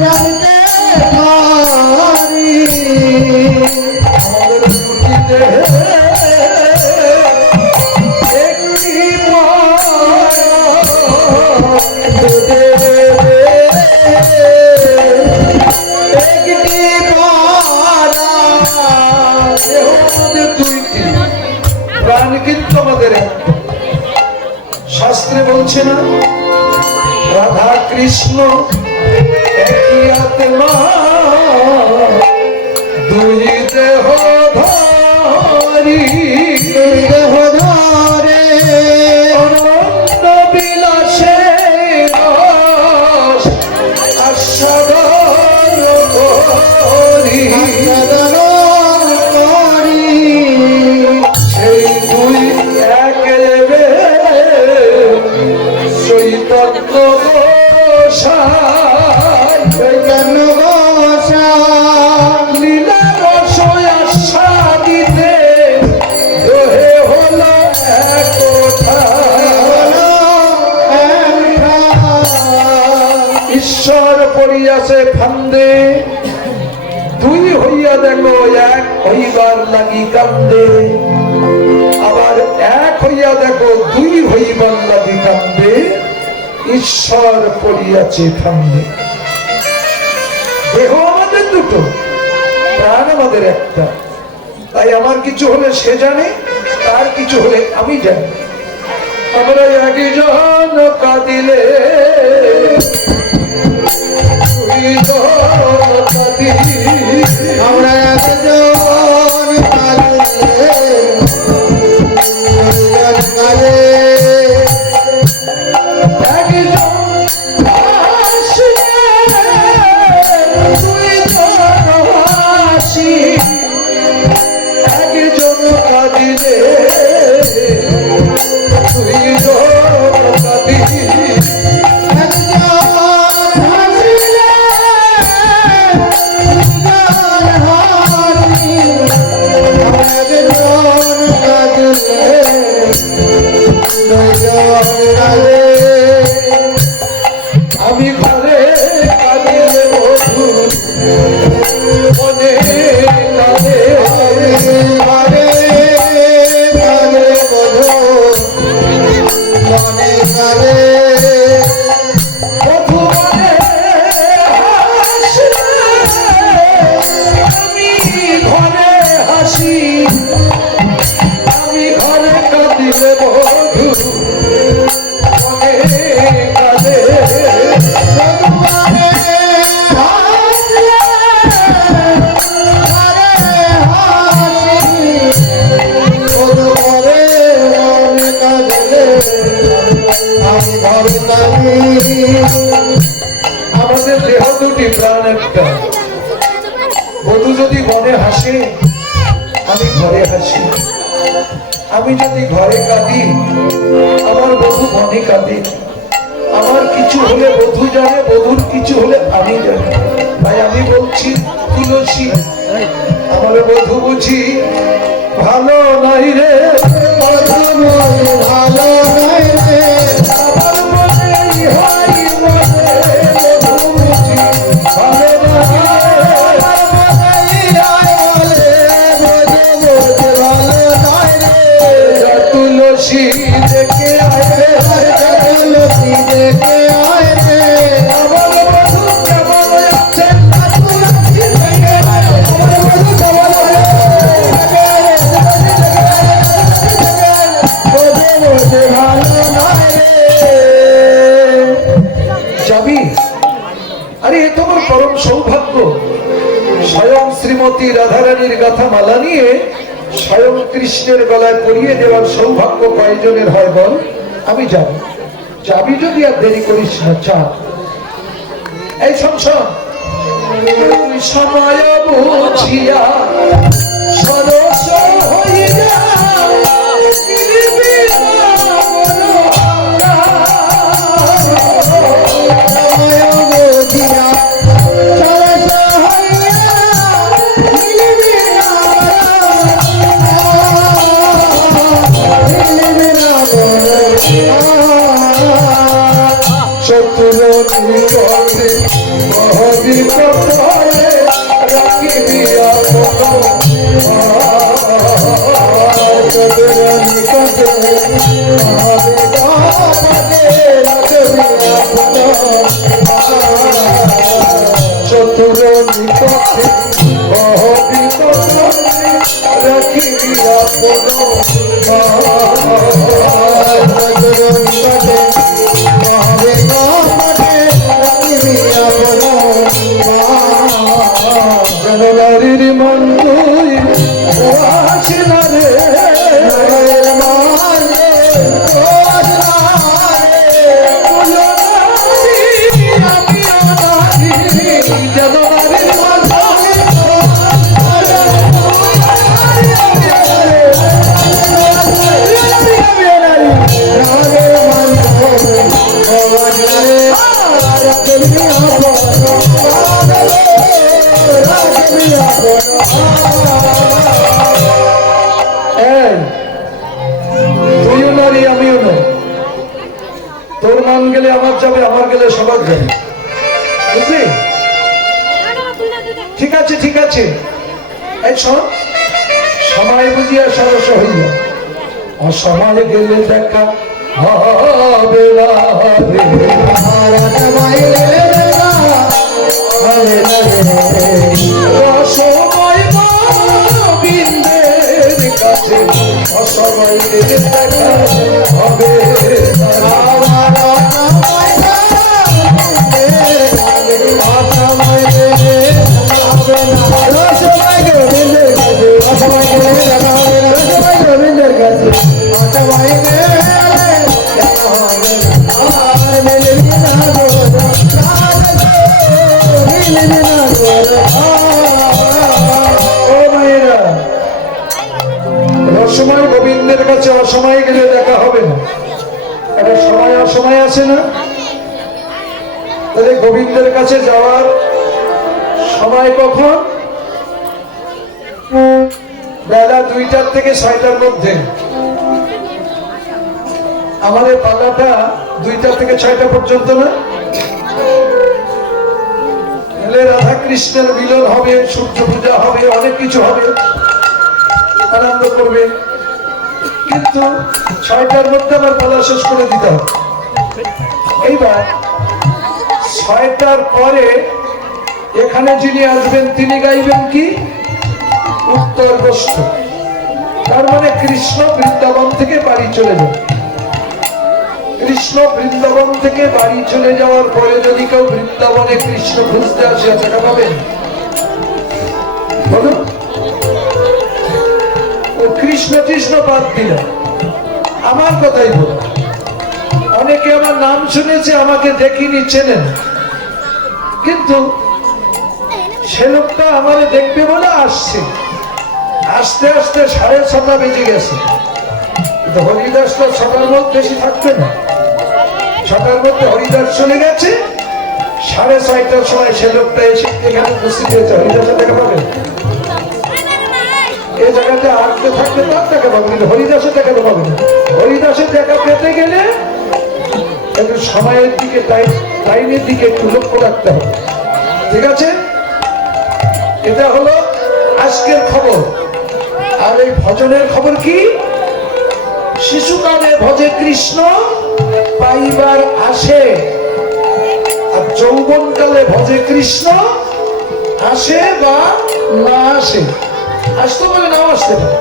জানতে পারি আমাদের ছুটিতে একটি প্রাণ কিন্তু আমাদের শাস্ত্রে বলছে না রাধা কৃষ্ণ একই আত্মা দুই দেহ ধারী দেহ ধারে অনন্ত বিলাসে আস্বাদন করি সেই দুই এক দেবে চৈতন্য চৈতন্য লীলা রসয় আস্বাদিতে দোহে হলো একথা ঈশ্বর পড়িয়াছে ফান্দে দুই হইয়া দেখো এক হইবার লাগি কান্দে আবার এক হইয়া দেখো দুই হইবার লাগি কান্দে ঈশ্বর পড়িয়াছে ফান্দে দেহ আমাদের দুটো প্রাণ আমাদের একটা তাই আমার কিছু হলে সে জানে তার কিছু হলে আমি জানি আমরা একজন কাঁদিলে আমরা একজন কাঁদিলে আমি ঘরে কাঁদিলে বধূ মনে কাঁদে ঘরে কাঁদে বধূ মনে কাঁদে বধূ মনে হাসলে আমি ঘরে হাসি আমি ঘরে কাঁদিলে বধূ মনে কাঁদে আমাদের দেহ দুটি প্রাণ একটা বধূ যদি মনে হাসে আমি ঘরে হাসি আমি যদি ঘরে কাঁদি আমার বধূ মনে কাঁদে আমার কিছু হলে বধূ জানে বধূর কিছু হলে আমি জানি তাই আমি বলছি তুলসী আমার বধূ বুঝি ভালো নাই রে ভালো নাই রে আমার মনে ইহাই মনে বধূ বুঝি ভালো নাই তুলসী দেখে আয় তুলসী দেখে আয় রে আমার বধূ কেমন আছে তুলসী দেখে আমার বধূ কেমন যাবি আরে এ তোমার পরম সৌভাগ্য স্বয়ং শ্রীমতী রাধারানীর গাথা মালা নিয়ে স্বয়ং কৃষ্ণের গলায় পরিয়ে দেওয়ার সৌভাগ্য কয়জনের হয় বল আমি যাবো যাবি যদি আর দেরি করিস না চা এই সংসার সময় বুঝিয়া সরস হয়ে যা শত্রু তোর নিকটে অবিত রাখিবি আপন জননারীর মন তুই আসিনা রে তুইও নারী আমিও নয়, তোর মান গেলে আমার যাবে, আমার গেলে সবার যাবে, বুঝলি? ঠিক আছে ঠিক আছে, এই শোন, সময় বুঝিয়া সরস হইল, অসময় গেলে দেখা হবে না অসময় গোবিন্দের কাছে অসময় গেলে দেখা হবে রসময় গোবিন্দের কাছে অসময় গেলে দেখা হবে না, একটা সময় অসময় আছে না? তাহলে গোবিন্দের কাছে যাওয়ার সময় কখন? বেলা 2টা থেকে 6টার মধ্যে। আমাদের পালাটা 2টা থেকে 6টা পর্যন্ত না? রাধা কৃষ্ণের মিলন হবে, সূর্য পূজা হবে, অনেক কিছু হবে, আনন্দ করবে, কিন্তু 6টার মধ্যে আমার পালা শেষ করে দিতে হবে। এইবার 6টার পরে এখানে যিনি আসবেন তিনি গাইবেন কি? উত্তর গোষ্ঠ। তার মানে কৃষ্ণ বৃন্দাবন থেকে বাড়ি চলে যাবে। কৃষ্ণ বৃন্দাবন থেকে বাড়ি চলে যাওয়ার পরে যদি কেউ বৃন্দাবনে কৃষ্ণ খুঁজতে আসে, দেখা পাবেন? বলুন, কৃষ্ণ কৃষ্ণ বাদ দিল, আমার কথাই বল। অনেকে আমার নাম শুনেছে, আমাকে দেখিনি, চেনেন, কিন্তু সে লোকটা আমার দেখবে বলে আসছে। আস্তে আস্তে 6:30 বেজে গেছে, হরিদাসটা 6টার মধ্যে বেশি থাকবে না। 6টার মধ্যে হরিদাস চলে গেছে, 6:30টার সময় সে লোকটা এসে এখানে উপস্থিত হয়েছে। হরিদাসের দেখা পাবেন? এই জায়গাতে আসতে থাকলে তার দেখা পাবেন, কিন্তু হরিদাসের দেখাতে পাবেন না। হরিদাসের দেখা পেতে গেলে একটু সময়ের দিকে, টাইমের দিকে একটু লক্ষ্য রাখতে হবে, ঠিক আছে? এটা হলো আজকের খবর। আর এই ভজনের খবর কি? শিশুকালে ভজে কৃষ্ণ পাইবার আসে, আর যৌবনকালে ভজে কৃষ্ণ আসে বা না আসে, আসতে পারে নাও আসতে পারে।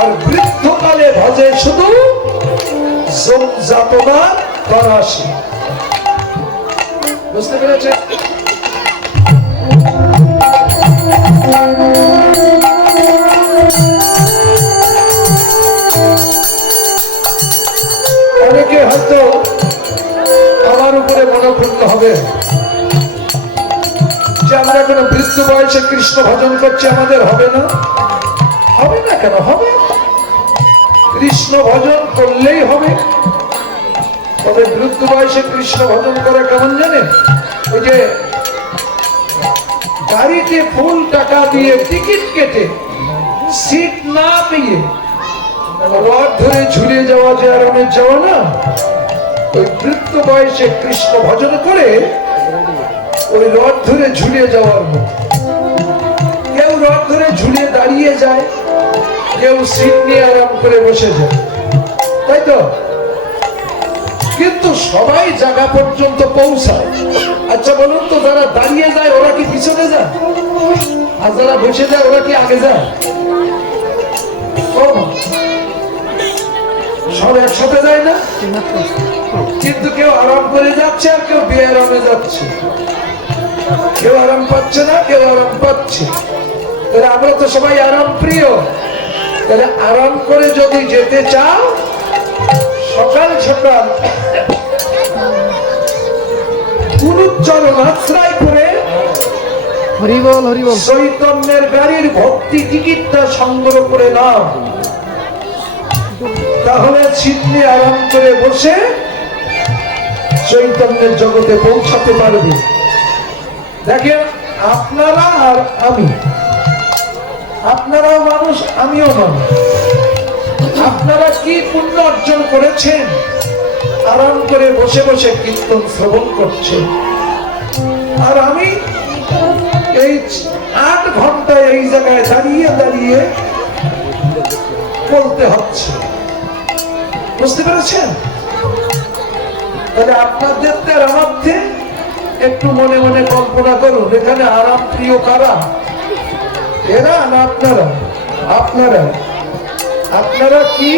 আর বৃদ্ধকালে ভজে শুধু যাতনা করাসে। বুঝতে পেরেছে? অনেকে হয়তো আমার উপরে মনোক্ষুণ্ণ হবে যে আমরা কোনো বৃদ্ধ বয়সে কৃষ্ণ ভজন করছি, আমাদের হবে না। হবে না কেন? হবে, কৃষ্ণ ভজন করলেই হবে। তবে বৃদ্ধ বয়সে কৃষ্ণ ভজন করা কেমন জানেন? ওই যে গাড়িতে ফুল টাকা দিয়ে টিকিট কেটে সিট না পেয়ে রথ ধরে ঝুলে যাওয়া, যে আরামের যাওয়া না, ওই বৃদ্ধ বয়সে কৃষ্ণ ভজন করে ওই রথ ধরে ঝুলে যাওয়ার মতো। কেউ রথ ধরে ঝুলে দাঁড়িয়ে যায়, কেউ সিট নিয়ে আরাম করে বসে যায়, তাই তো? কিন্তু সবাই জায়গা পর্যন্ত পৌঁছায়। আচ্ছা বলুন তো, যারা দাঁড়িয়ে যায় ওরা কি পিছনে যায়, আর যারা বসে যায় ওরা কি আগে যায়? সব একসাথে যায় না, কিন্তু কেউ আরাম করে যাচ্ছে আর কেউ বেআরামে যাচ্ছে। কেউ আরাম পাচ্ছে না, কেউ আরাম পাচ্ছে। তাহলে আমরা তো সবাই আরাম প্রিয়। তাহলে আরাম করে যদি যেতে চাও, সকাল সকাল গুরুচরণ আশ্রয় করে চৈতন্যের গাড়ির ভক্তি টিকিটটা সংগ্রহ করে নাও। তাহলে সিদ্ধি আরাম করে বসে চৈতন্যের জগতে পৌঁছাতে পারবে। দেখেন, আপনারা আর আমি, আপনারাও মানুষ, আমিও মানুষ। আপনারা কি পুণ্য অর্জন করেছেন? আরাম করে বসে বসে কীর্তন শ্রবণ করছেন। আর আমি এই 8 ঘন্টা এই জায়গায় দাঁড়িয়ে দাঁড়িয়ে বলতে হচ্ছে। বুঝতে পেরেছেন? তাহলে আপনাদের আর আমাদের একটু মনে মনে কল্পনা করুন, এখানে আরাম প্রিয় কারা? এরা না আপনারা? আপনারা আপনারা কি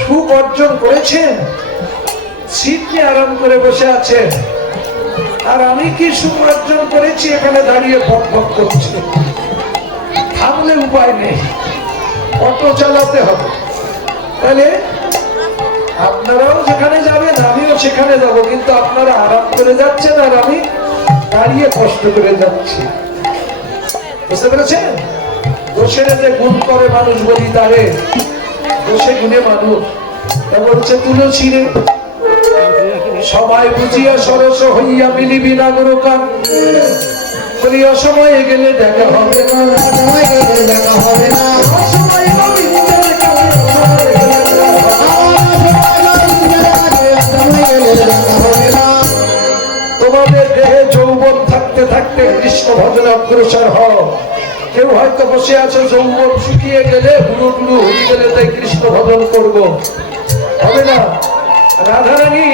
সুখ অর্জন করেছেন? সিট নিয়ে আরাম করে বসে আছেন। আর আমি কি সুখ অর্জন করেছি? এখানে দাঁড়িয়ে বক বক করছি। থামলে উপায় নেই, অটো চালাতে হবে। তাহলে আপনারাও যেখানে যাবেন আমিও সেখানে যাব, কিন্তু আপনারা আরাম করে যাচ্ছেন আর আমি দাঁড়িয়ে কষ্ট করে যাচ্ছি। বুঝতে পেরেছেন? বসে যে গুণ করে মানুষ বলি তারে, বসে গুণে মানুষ। তা বলছে তুলসী রে, সবাই বুঝিয়া সরস হইয়া মিলিবি না গুরুকান, বলি অসময়ে গেলে দেখা হবে না, অসময়ে গেলে দেখা হবে না, অসময়ে তোমাদের দেহে যৌবন থাকতে থাকতে কৃষ্ণ ভজনে অগ্রসর হও। কেউ হয়তো বসে আছে, যৌবন শুকিয়ে গেলে, বুড়ো বুড়ো হয়ে গেলে তাই কৃষ্ণ ভজন করবো, হবে না। রাধারানী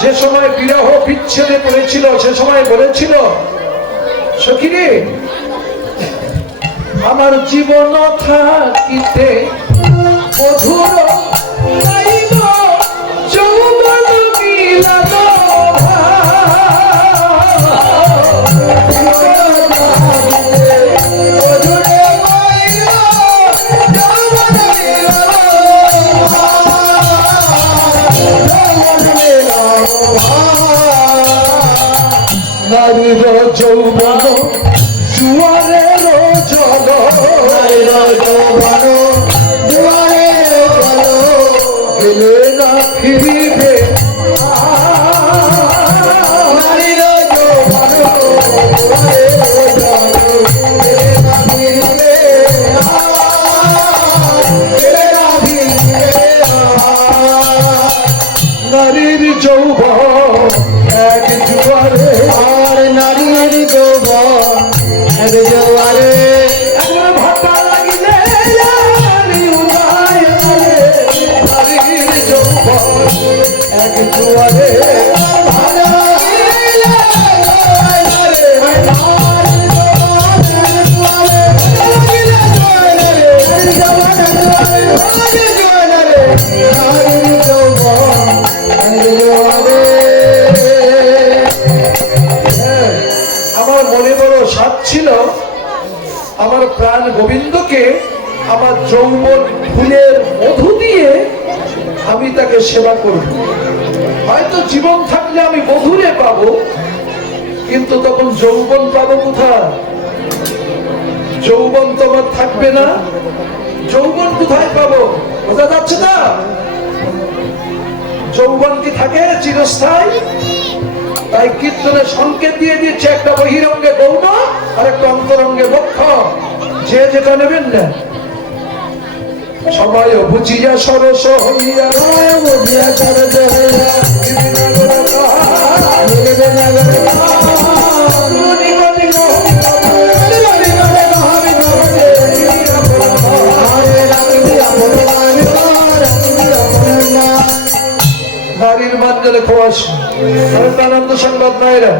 যে সময় বিরহ বিচ্ছেদে পড়েছিল, সে সময় বলেছিল, সখী রে, আমার জীবন থাকিতে মধুর গাইব যৌবন মিলন নারীর যৌবন জুয়ারের জল, নারীর যৌবন জুয়ারের জল, গেলে না ফিরিবে। নারীর যৌবন জুয়ারের জল, গেলে না ফিরিবে, গেলে না ফিরিবে। নারীর যৌবন এক জুয়ারে, আর নারীর যৌবন এক জোয়ারে, ভাটা লাগিলে নারীর যৌবন এক জোয়ারে, ছিল আমার প্রাণ গোবিন্দকে আমার যৌবন ফুলের মধু দিয়ে আমি তাকে সেবা করব। হয়তো জীবন থাকলে আমি মধুরে পাবো, কিন্তু তখন যৌবন পাবো কোথায়? যৌবন তো আমার থাকবে না, যৌবন কোথায় পাবো? বোঝা যাচ্ছে না? যৌবন কি থাকে চিরস্থায়ী? তাই কীর্তনে সংকেত দিয়ে দিচ্ছে, একটা বহিরঙ্গে গৌণ আর একটা অন্তরঙ্গে বক্ষ, যে যেটা নেবেন না। সবাই বুঝিয়া সরস হইয়া, বুঝিয়া সরস হইয়া, জলে খোয়াসি আনন্দ সংবাদ মায়েরা